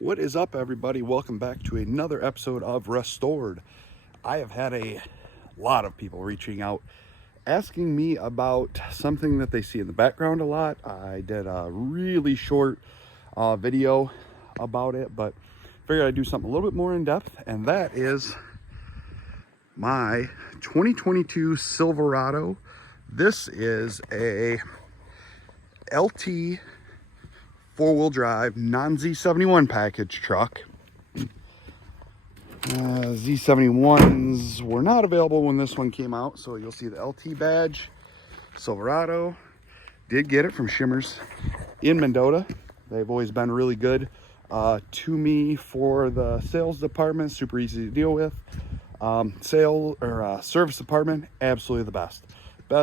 What is up, everybody? Welcome back to another episode of Restored. I have had a lot of people reaching out asking me about something that they see in the background a lot. I did a really short video about it, but figured I'd do something a little bit more in depth, and that is my 2022 Silverado. This is a LT four-wheel drive non-Z71 package truck. Z71s were not available when this one came out, so you'll see the LT badge. Silverado. Did get it from Shimmers in Mendota. They've always been really good to me for the sales department. Super easy to deal with. Service department, absolutely the best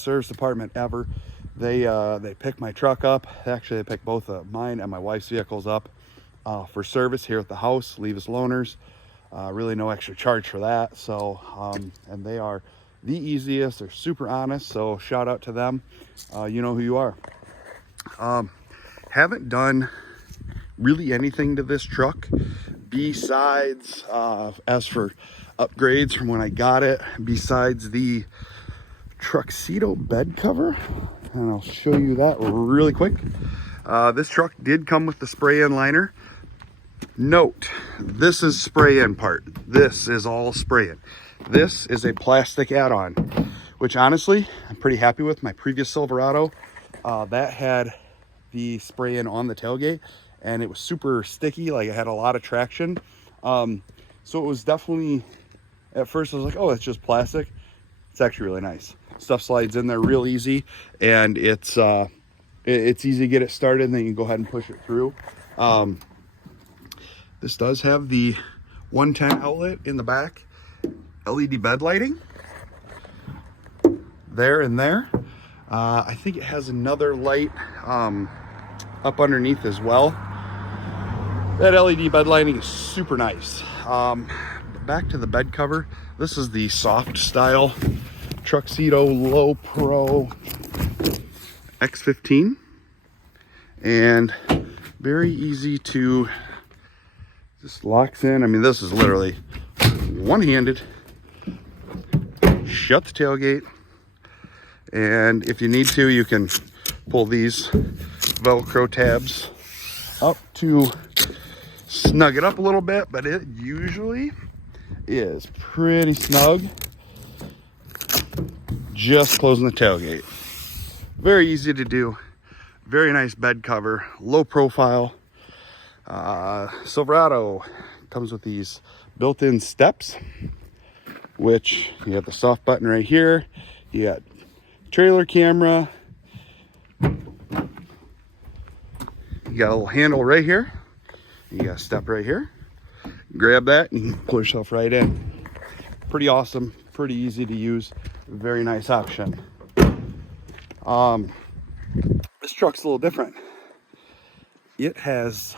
service department ever. They pick my truck up. Actually, they pick both of mine and my wife's vehicles up for service here at the house. Leave us loaners. Really no extra charge for that. So and they are the easiest. They're super honest, so shout out to them. You know who you are. Haven't done really anything to this truck besides as for upgrades from when I got it, besides the Tuxedo bed cover, and I'll show you that really quick. This truck did come with the spray-in liner. Note, this is spray-in part. This is all spray-in. This is a plastic add-on, which honestly I'm pretty happy with. My previous Silverado that had the spray-in on the tailgate, and it was super sticky, like it had a lot of traction. So it was definitely, at first I was like, oh, it's just plastic. It's actually really nice. Stuff slides in there real easy, and it's easy to get it started, and then you can go ahead and push it through. This does have the 110 outlet in the back, LED bed lighting there and there. I think it has another light up underneath as well. That LED bed lighting is super nice. Back to the bed cover. This is the soft style Tuxedo Low Pro X15, and very easy to just locks in. I mean, this is literally one-handed. Shut the tailgate, and if you need to, you can pull these Velcro tabs up to snug it up a little bit, but it usually is pretty snug. Just closing the tailgate. Very easy to do. Very nice bed cover. Low profile. Silverado comes with these built-in steps, which you have the soft button right here. You got trailer camera. You got a little handle right here. You got a step right here. Grab that and you can pull yourself right in. Pretty awesome. Pretty easy to use. Very nice option. This truck's a little different. It has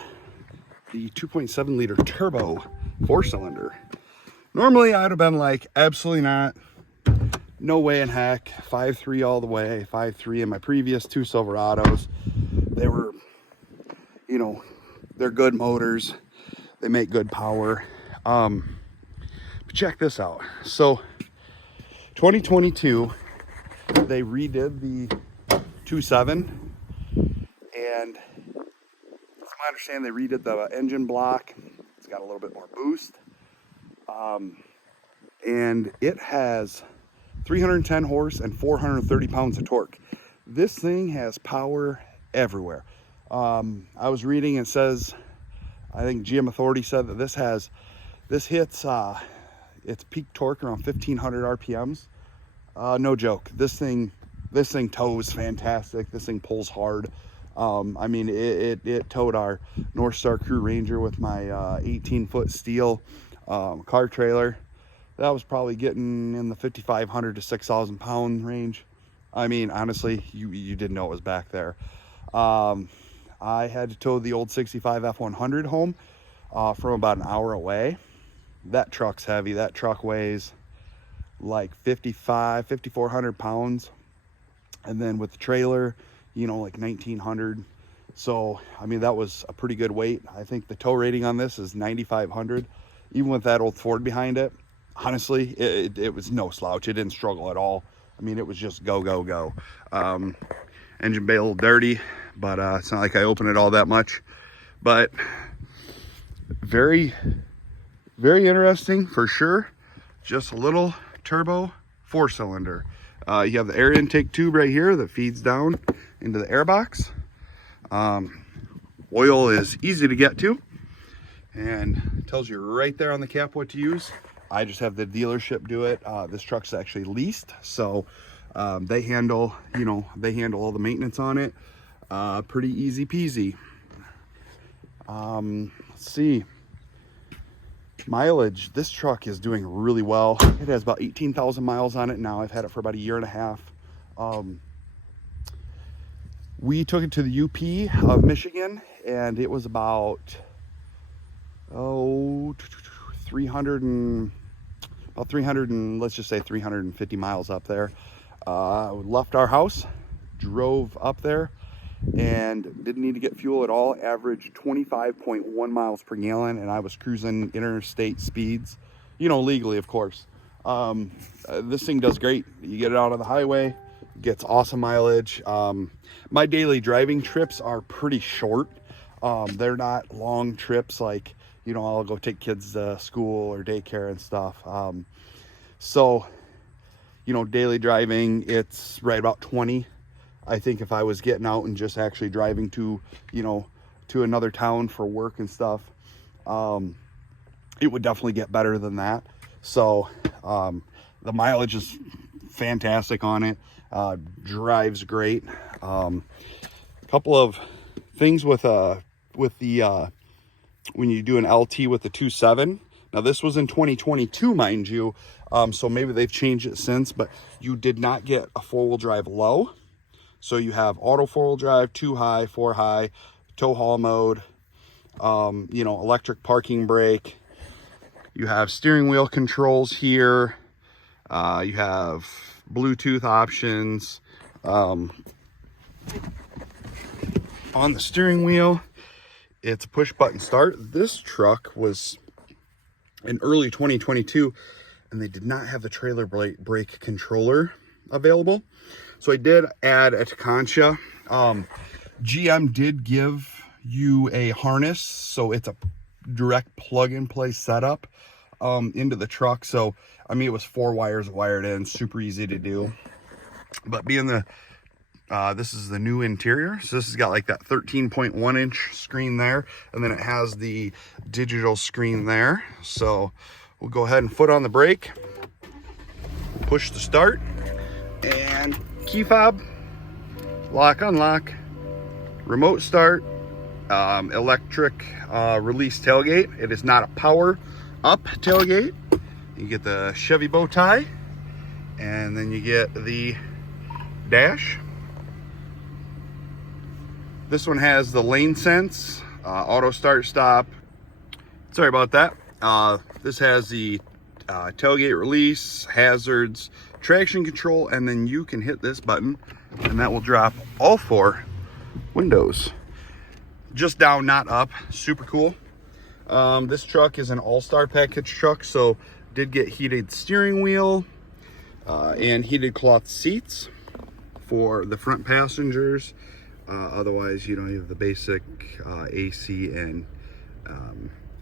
the 2.7 liter turbo 4-cylinder. Normally I'd have been like, absolutely not, no way in heck. 5.3 all the way. 5.3 in my previous two Silverados. They were, you know, they're good motors, they make good power. But check this out. So 2022 they redid the 2.7, and from my understanding, they redid the engine block. It's got a little bit more boost. And it has 310 horse and 430 pounds of torque. This thing has power everywhere. I was reading, it says, I think GM Authority said that this hits its peak torque around 1500 RPMs. No joke. This thing tows fantastic. This thing pulls hard. I mean, it towed our North Star Crew Ranger with my 18-foot steel car trailer. That was probably getting in the 5,500 to 6,000 pound range. I mean, honestly, you didn't know it was back there. I had to tow the old 65 F100 home from about an hour away. That truck's heavy. That truck weighs like 5,400 pounds. And then with the trailer, you know, like 1,900. So, I mean, that was a pretty good weight. I think the tow rating on this is 9,500. Even with that old Ford behind it, honestly, it was no slouch. It didn't struggle at all. I mean, it was just go, go, go. Engine bay a little dirty, but it's not like I open it all that much. But very, very interesting for sure. Just a little turbo 4-cylinder. You have the air intake tube right here that feeds down into the air box. Oil is easy to get to and tells you right there on the cap what to use. I just have the dealership do it. This truck's actually leased, so they handle, all the maintenance on it. Pretty easy peasy. Let's see. Mileage, this truck is doing really well. It has about 18,000 miles on it now. I've had it for about a year and a half. We took it to the UP of Michigan, and it was about 300 and let's just say 350 miles up there. Left our house, drove up there, and didn't need to get fuel at all. Averaged 25.1 miles per gallon, and I was cruising interstate speeds, legally, of course. This thing does great. You get it out on the highway, gets awesome mileage. My daily driving trips are pretty short. They're not long trips like, I'll go take kids to school or daycare and stuff. So, daily driving, it's right about 20. I think if I was getting out and just actually driving to, to another town for work and stuff, it would definitely get better than that. So, the mileage is fantastic on it. Drives great. Couple of things with the when you do an LT with the 2.7. Now this was in 2022, mind you, so maybe they've changed it since, but you did not get a 4-wheel drive low. So you have auto 4-wheel drive, 2 high, 4 high, tow haul mode, electric parking brake. You have steering wheel controls here. You have Bluetooth options. On the steering wheel, it's a push button start. This truck was in early 2022, and they did not have the trailer brake controller available. So I did add a Takancha. GM did give you a harness, so it's a direct plug-and-play setup into the truck. So, I mean, it was 4 wires wired in, super easy to do. But being this is the new interior, so this has got like that 13.1 inch screen there, and then it has the digital screen there. So we'll go ahead and foot on the brake, push the start, and key fob, lock, unlock, remote start, electric release tailgate. It is not a power up tailgate. You get the Chevy bow tie, and then you get the dash. This one has the lane sense, auto start stop. Sorry about that. This has the tailgate release, hazards, traction control, and then you can hit this button and that will drop all 4 windows. Just down, not up. Super cool. This truck is an all-star package truck, so did get heated steering wheel and heated cloth seats for the front passengers. Otherwise, you have the basic AC and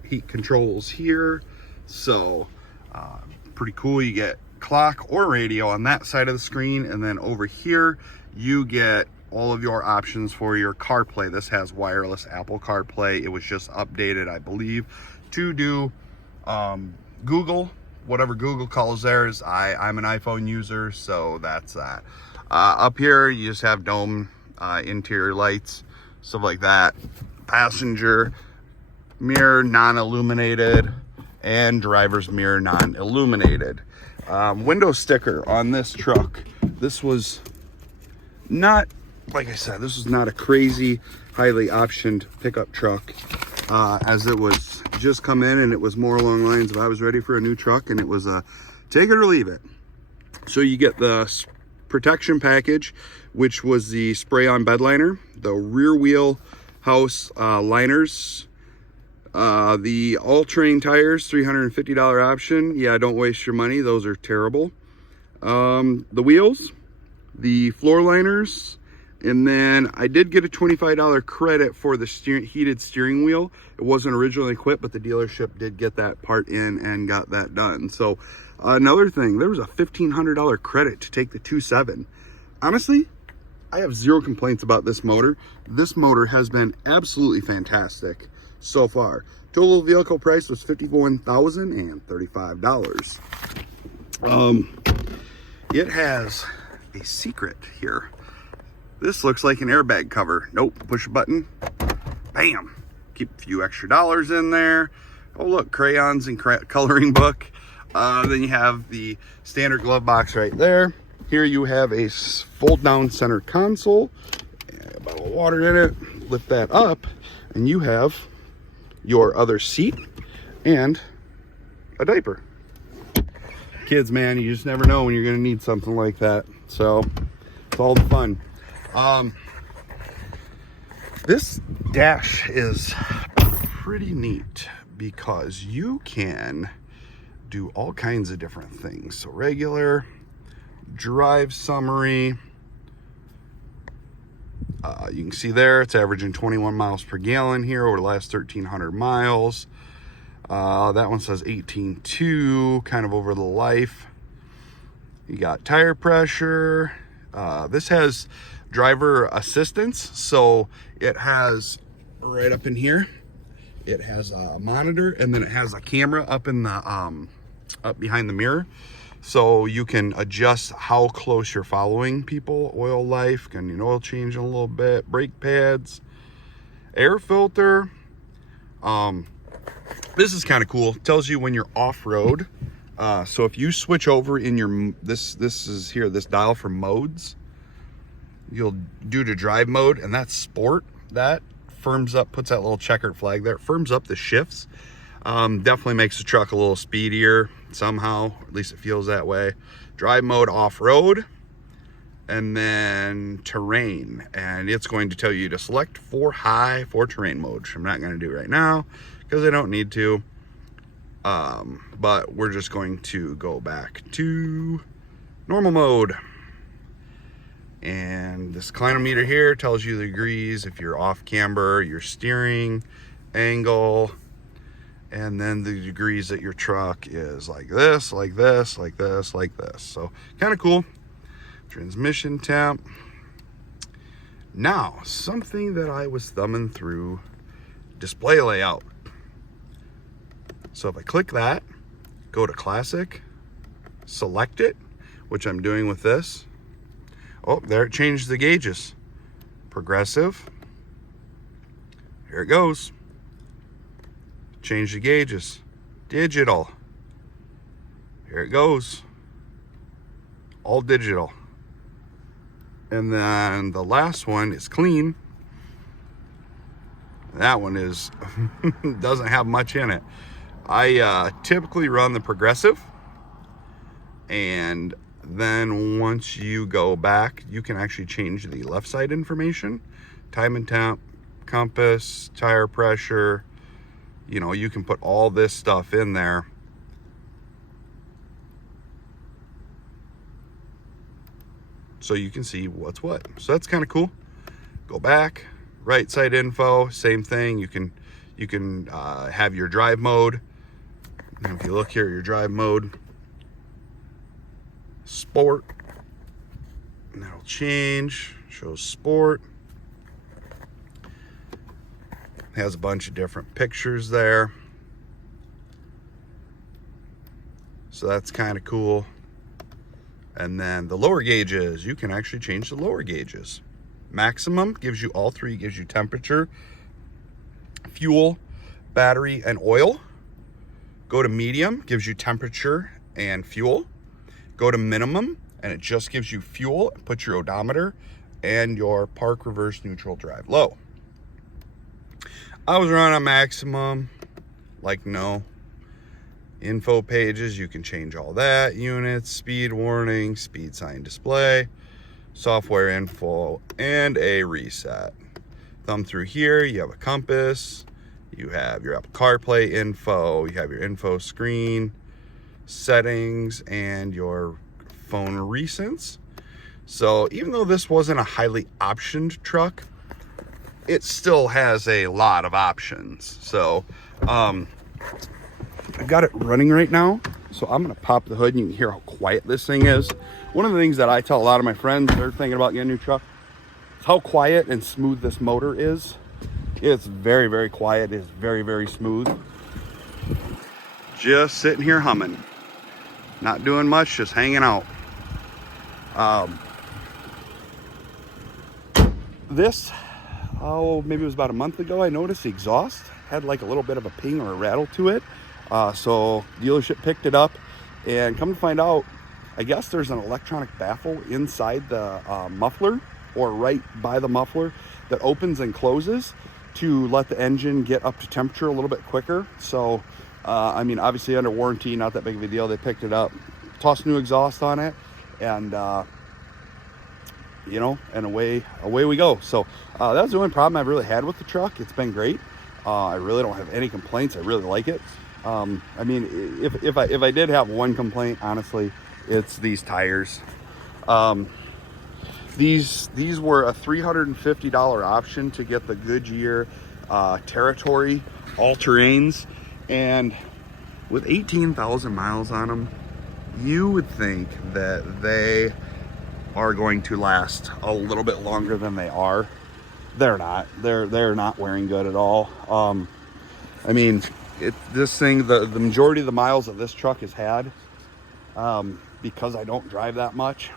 heat controls here. So pretty cool. You get clock or radio on that side of the screen, and then over here you get all of your options for your CarPlay. This has wireless Apple CarPlay. It was just updated, I believe, to do Google, whatever Google calls theirs. I'm an iPhone user, so that's that. Up here you just have dome interior lights, stuff like that. Passenger mirror non-illuminated, and driver's mirror non-illuminated. Window sticker on this truck. This was not, like I said, this was not a crazy highly optioned pickup truck, as it was just come in, and it was more along the lines of I was ready for a new truck, and it was a take it or leave it. So you get the protection package, which was the spray on bed liner, the rear wheel house liners. The all-terrain tires, $350 option. Yeah, don't waste your money. Those are terrible. The wheels, the floor liners, and then I did get a $25 credit for the heated steering wheel. It wasn't originally equipped, but the dealership did get that part in and got that done. So another thing, there was a $1,500 credit to take the 2.7. Honestly, I have zero complaints about this motor. This motor has been absolutely fantastic so far. Total vehicle price was $51,035. It has a secret here. This looks like an airbag cover. Nope, push a button, bam. Keep a few extra dollars in there. Oh look, crayons and coloring book. Then you have the standard glove box right there. Here you have a fold down center console, a bottle of water in it. Lift that up and you have your other seat and a diaper. Kids, man, you just never know when you're gonna need something like that. So it's all the fun. This dash is pretty neat because you can do all kinds of different things. So regular, drive summary. You can see there it's averaging 21 miles per gallon here over the last 1,300 miles. That one says 18.2, kind of over the life. You got tire pressure. This has driver assistance, so it has right up in here, it has a monitor, and then it has a camera up in the up behind the mirror, so you can adjust how close you're following people. Oil life, can you oil change in a little bit, brake pads, air filter. This is kind of cool. It tells you when you're off-road. So if you switch over in your this is here, this dial for modes, you'll do to drive mode, and that's sport. That firms up, puts that little checkered flag there. It firms up the shifts. Definitely makes the truck a little speedier somehow, at least it feels that way. Drive mode off-road, and then terrain, and it's going to tell you to select for high for terrain mode, which I'm not going to do right now because I don't need to. But we're just going to go back to normal mode. And this clinometer here tells you the degrees if you're off camber, your steering angle, and then the degrees that your truck is like this, like this, like this, like this. So kind of cool. Transmission temp. Now, something that I was thumbing through, display layout. So if I click that, go to classic, select it, which I'm doing with this. Oh, there it changed the gauges. Progressive. Here it goes. Change the gauges. Digital. Here it goes. All digital. And then the last one is clean. That one is doesn't have much in it. I typically run the progressive, and then once you go back, you can actually change the left side information, time and temp, compass, tire pressure. You know, you can put all this stuff in there. So you can see what's what. So that's kind of cool. Go back, right side info, same thing. You can have your drive mode. And if you look here, your drive mode, sport, and that'll change, shows sport. Has a bunch of different pictures there. So that's kind of cool. And then the lower gauges, you can actually change the lower gauges. Maximum gives you all three, gives you temperature, fuel, battery, and oil. Go to medium, gives you temperature and fuel. Go to minimum, and it just gives you fuel. Put your odometer and your park, reverse, neutral, drive low. I was running on maximum, like no. Info pages, you can change all that. Units, speed warning, speed sign display, software info, and a reset. Thumb through here, you have a compass, you have your Apple CarPlay info, you have your info screen, settings, and your phone recents. So even though this wasn't a highly optioned truck, it still has a lot of options. So I've got it running right now, so I'm gonna pop the hood and you can hear how quiet this thing is. One of the things that I tell a lot of my friends that are thinking about getting a new truck is how quiet and smooth this motor is. It's very, very quiet. It's very, very smooth. Just sitting here humming, not doing much, just hanging out. This, maybe it was about a month ago, I noticed the exhaust had like a little bit of a ping or a rattle to it. So dealership picked it up, and come to find out, I guess there's an electronic baffle inside the muffler, or right by the muffler, that opens and closes to let the engine get up to temperature a little bit quicker. So I mean, obviously under warranty, not that big of a deal. They picked it up, tossed new exhaust on it, and you know, and away we go. So that was the only problem I've really had with the truck. It's been great. I really don't have any complaints. I really like it. I mean, if I did have one complaint, honestly, it's these tires. These were a $350 option to get the Goodyear Territory all-terrains, and with 18,000 miles on them, you would think that they are going to last a little bit longer than they are. They're not. They're not wearing good at all. I mean, this thing, the majority of the miles that this truck has had, because I don't drive that much,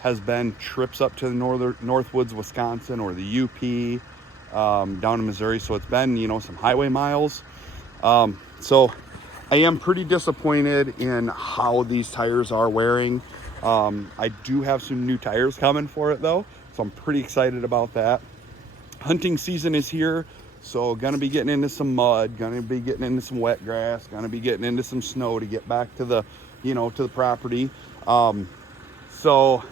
has been trips up to the Northwoods, Wisconsin, or the UP, down in Missouri. So it's been, you know, some highway miles. So I am pretty disappointed in how these tires are wearing. I do have some new tires coming for it though, so I'm pretty excited about that. Hunting season is here, so gonna be getting into some mud, gonna be getting into some wet grass, gonna be getting into some snow to get back to the, you know, to the property. So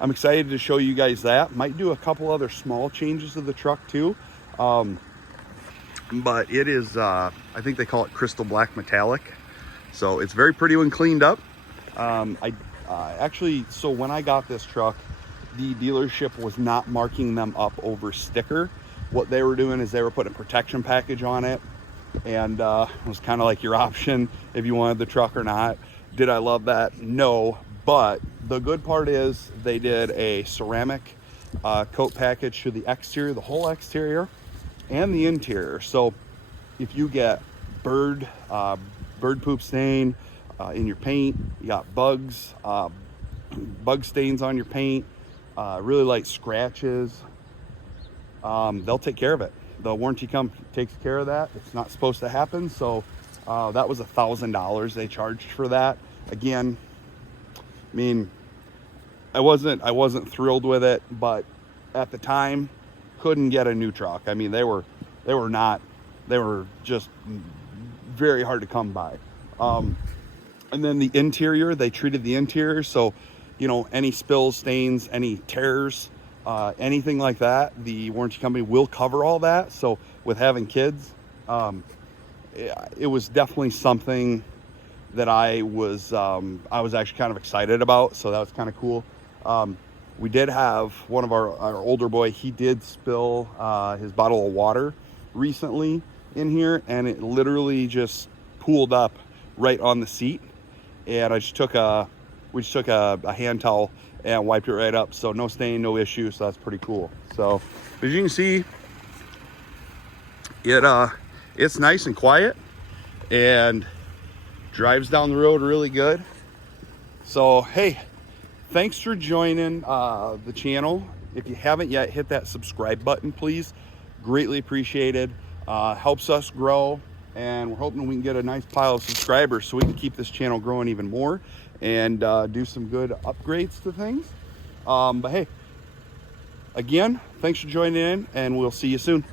I'm excited to show you guys that. Might do a couple other small changes to the truck too. But it is, I think they call it crystal black metallic. So it's very pretty when cleaned up. Actually, so when I got this truck, the dealership was not marking them up over sticker. What they were doing is they were putting a protection package on it, and it was kind of like your option if you wanted the truck or not. Did I love that? No, but the good part is they did a ceramic coat package to the exterior, the whole exterior, and the interior. So if you get bird poop stain in your paint, you got bugs, bug stains on your paint, really light scratches, they'll take care of it. The warranty company takes care of that. It's not supposed to happen. So that was $1,000 they charged for that. Again, I mean, I wasn't thrilled with it, but at the time couldn't get a new truck. I mean, they were just very hard to come by. And then the interior, they treated the interior, so, you know, any spills, stains, any tears, anything like that, the warranty company will cover all that. So with having kids, it was definitely something that I was actually kind of excited about. So that was kind of cool. We did have one of our older boy, he did spill his bottle of water recently in here, and it literally just pooled up right on the seat. And we just took a hand towel and wiped it right up. So no stain, no issue. So that's pretty cool. So as you can see, it's nice and quiet and drives down the road really good. So, hey, thanks for joining the channel. If you haven't yet, hit that subscribe button, please. Greatly appreciated. Helps us grow. And we're hoping we can get a nice pile of subscribers so we can keep this channel growing even more and do some good upgrades to things. But hey, again, thanks for joining in, and we'll see you soon.